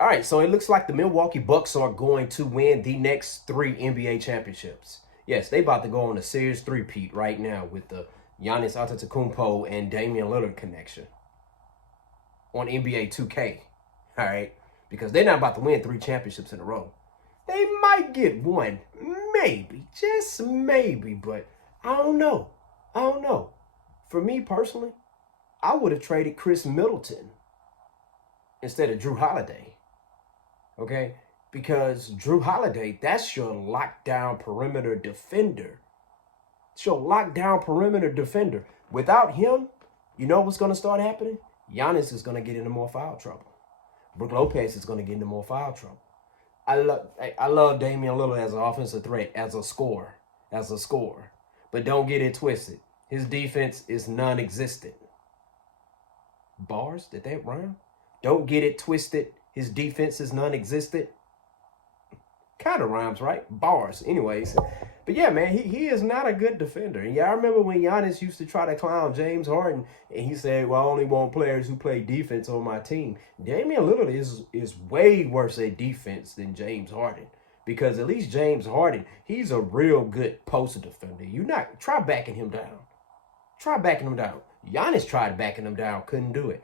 All right, so it looks like the Milwaukee Bucks are going to win the next 3 NBA championships. Yes, they about to go on a series three-peat right now with the Giannis Antetokounmpo and Damian Lillard connection on NBA 2K. All right, because they're not about to win 3 championships in a row. They might get one, maybe, just maybe, but I don't know. I don't know. For me personally, I would have traded Chris Middleton instead of Drew Holiday. Okay? Because Drew Holiday, that's your lockdown perimeter defender. It's your lockdown perimeter defender. Without him, you know what's going to start happening? Giannis is going to get into more foul trouble. Brook Lopez is going to get into more foul trouble. I love Damian Lillard as an offensive threat, as a scorer. But don't get it twisted. His defense is non-existent. Bars? Did that rhyme? Don't get it twisted. His defense is non-existent. Kind of rhymes, right? Bars. Anyways. But yeah, man, he is not a good defender. And yeah, I remember when Giannis used to try to clown James Harden, and he said, well, I only want players who play defense on my team. Damian Lillard is way worse at defense than James Harden. Because at least James Harden, he's a real good post defender. Try backing him down. Giannis tried backing him down, couldn't do it.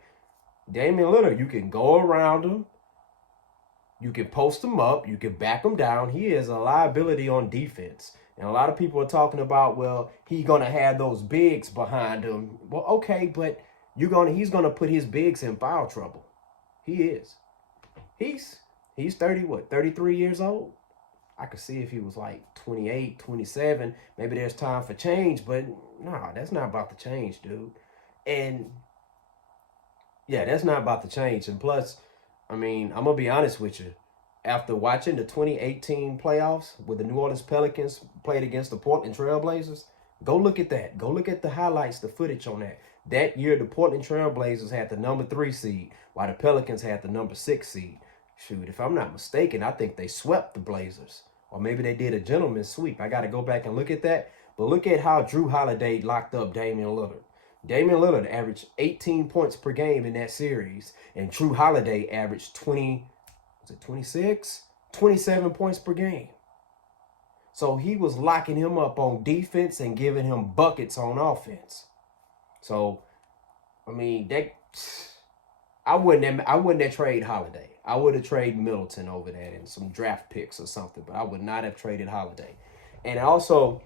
Damian Lillard, you can go around him. You can post him up. You can back him down. He is a liability on defense. And a lot of people are talking about, well, he's going to have those bigs behind him. Well, okay, but he's going to put his bigs in foul trouble. He is. He's 33 years old? I could see if he was like 28, 27, maybe there's time for change, but no, that's not about to change, dude. And yeah, that's not about to change. And plus, I mean, I'm going to be honest with you. After watching the 2018 playoffs where the New Orleans Pelicans played against the Portland Trail Blazers, go look at that. Go look at the highlights, the footage on that. That year, the Portland Trail Blazers had the number 3 seed, while the Pelicans had the number 6 seed. Shoot, if I'm not mistaken, I think they swept the Blazers. Or maybe they did a gentleman's sweep. I got to go back and look at that. But look at how Drew Holiday locked up Damian Lillard. Damian Lillard averaged 18 points per game in that series. And Drew Holiday averaged 27 points per game. So he was locking him up on defense and giving him buckets on offense. So, I mean, I wouldn't have traded Holiday. I would have traded Middleton over that and some draft picks or something, but I would not have traded Holiday. And also,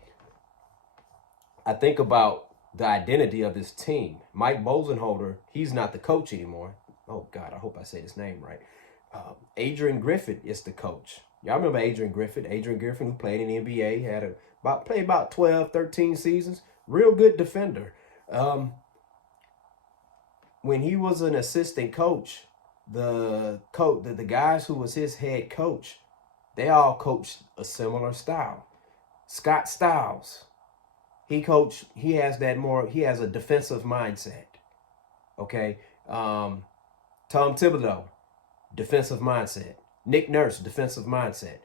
I think about the identity of this team. Mike Bosenholder, he's not the coach anymore. Oh, God, I hope I said his name right. Adrian Griffith is the coach. Y'all remember Adrian Griffith? Adrian Griffith, who played in the NBA, played about 12, 13 seasons. Real good defender. When he was an assistant coach, the guys who was his head coach, they all coached a similar style. Scott Skiles, he has a defensive mindset. Okay. Tom Thibodeau, defensive mindset. Nick Nurse, defensive mindset.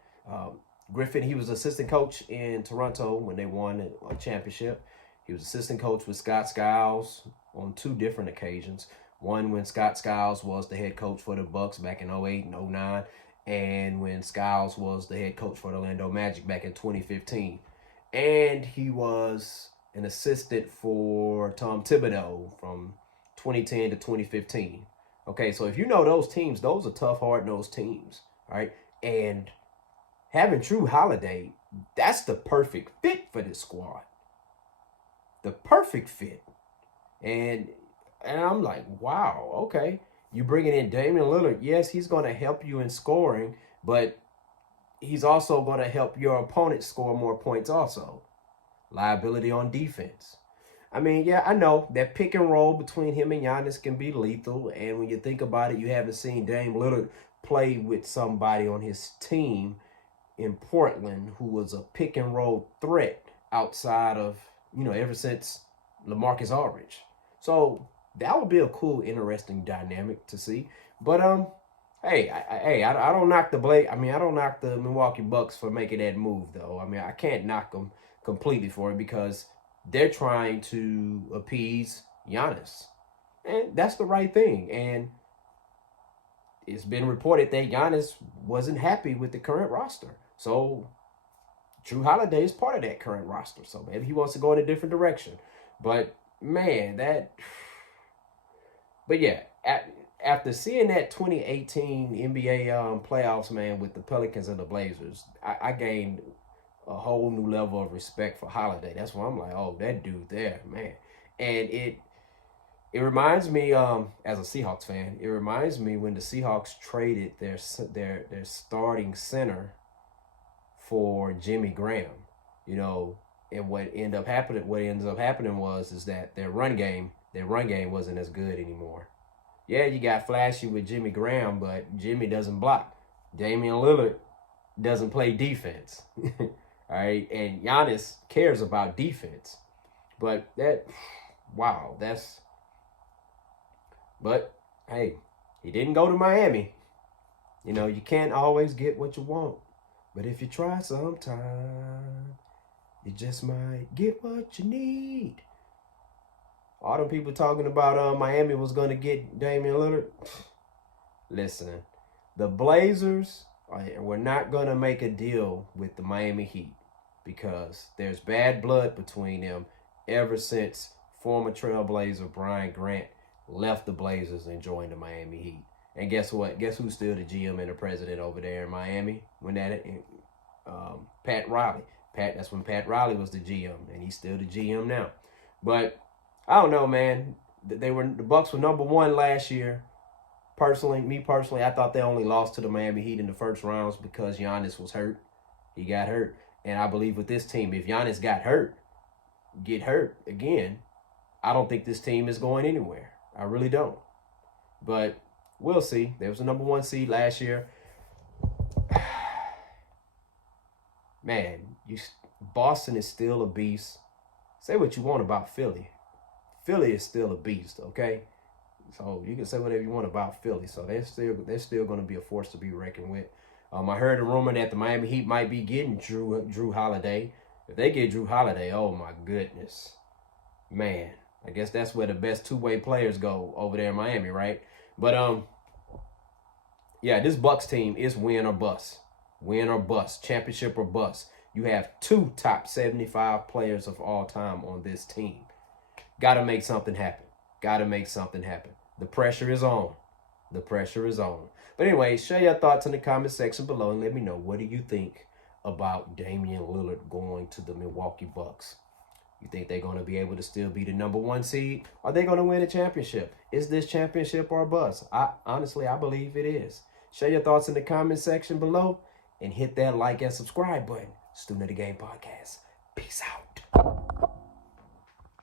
Griffin, he was assistant coach in Toronto when they won a championship. He was assistant coach with Scott Skiles on 2 different occasions. One when Scott Skiles was the head coach for the Bucks back in 08 and 09, and when Skiles was the head coach for the Orlando Magic back in 2015. And he was an assistant for Tom Thibodeau from 2010 to 2015. Okay, so if you know those teams, those are tough, hard-nosed teams, all right? And having Drew Holiday, that's the perfect fit for this squad. The perfect fit. And I'm like, wow, okay. You bringing in Damian Lillard. Yes, he's going to help you in scoring, but he's also going to help your opponent score more points also. Liability on defense. I mean, yeah, I know that pick and roll between him and Giannis can be lethal. And when you think about it, you haven't seen Dame Lillard play with somebody on his team in Portland who was a pick and roll threat outside of, ever since LaMarcus Aldridge. So that would be a cool, interesting dynamic to see. But hey, I don't knock the I don't knock the Milwaukee Bucks for making that move, though. I mean, I can't knock them completely for it because they're trying to appease Giannis, and that's the right thing. And it's been reported that Giannis wasn't happy with the current roster. So Drew Holiday is part of that current roster. So maybe he wants to go in a different direction. But man, but yeah, after seeing that 2018 NBA playoffs, man, with the Pelicans and the Blazers, I gained a whole new level of respect for Holiday. That's why I'm like, oh, that dude there, man. And it reminds me, as a Seahawks fan, it reminds me when the Seahawks traded their starting center for Jimmy Graham, and what ends up happening is that their run game wasn't as good anymore. Yeah, you got flashy with Jimmy Graham, but Jimmy doesn't block. Damian Lillard doesn't play defense. All right, and Giannis cares about defense. But but hey, he didn't go to Miami. You can't always get what you want. But if you try sometime, you just might get what you need. All them people talking about Miami was going to get Damian Lillard. Listen, the Blazers were not going to make a deal with the Miami Heat because there's bad blood between them ever since former Trailblazer Brian Grant left the Blazers and joined the Miami Heat. And guess what? Guess who's still the GM and the president over there in Miami? Pat Riley. That's when Pat Riley was the GM, and he's still the GM now. But I don't know, man. The Bucks were number one last year. Me personally, I thought they only lost to the Miami Heat in the first rounds because Giannis was hurt. He got hurt. And I believe with this team, if Giannis get hurt again, I don't think this team is going anywhere. I really don't. But we'll see. There was a number one seed last year. Man, Boston is still a beast. Say what you want about Philly. Philly is still a beast, okay? So you can say whatever you want about Philly. So they're still going to be a force to be reckoned with. I heard a rumor that the Miami Heat might be getting Drew Holiday. If they get Drew Holiday, oh my goodness, man. I guess that's where the best two-way players go over there in Miami, right? But yeah, this Bucks team is win or bust. Win or bust, championship or bust. You have 2 top 75 players of all time on this team. Got to make something happen. The pressure is on. But anyway, share your thoughts in the comment section below and let me know, what do you think about Damian Lillard going to the Milwaukee Bucks? You think they're going to be able to still be the number one seed? Are they going to win a championship? Is this championship or bust? Honestly, I believe it is. Share your thoughts in the comment section below and hit that like and subscribe button. Student of the Game Podcast. Peace out.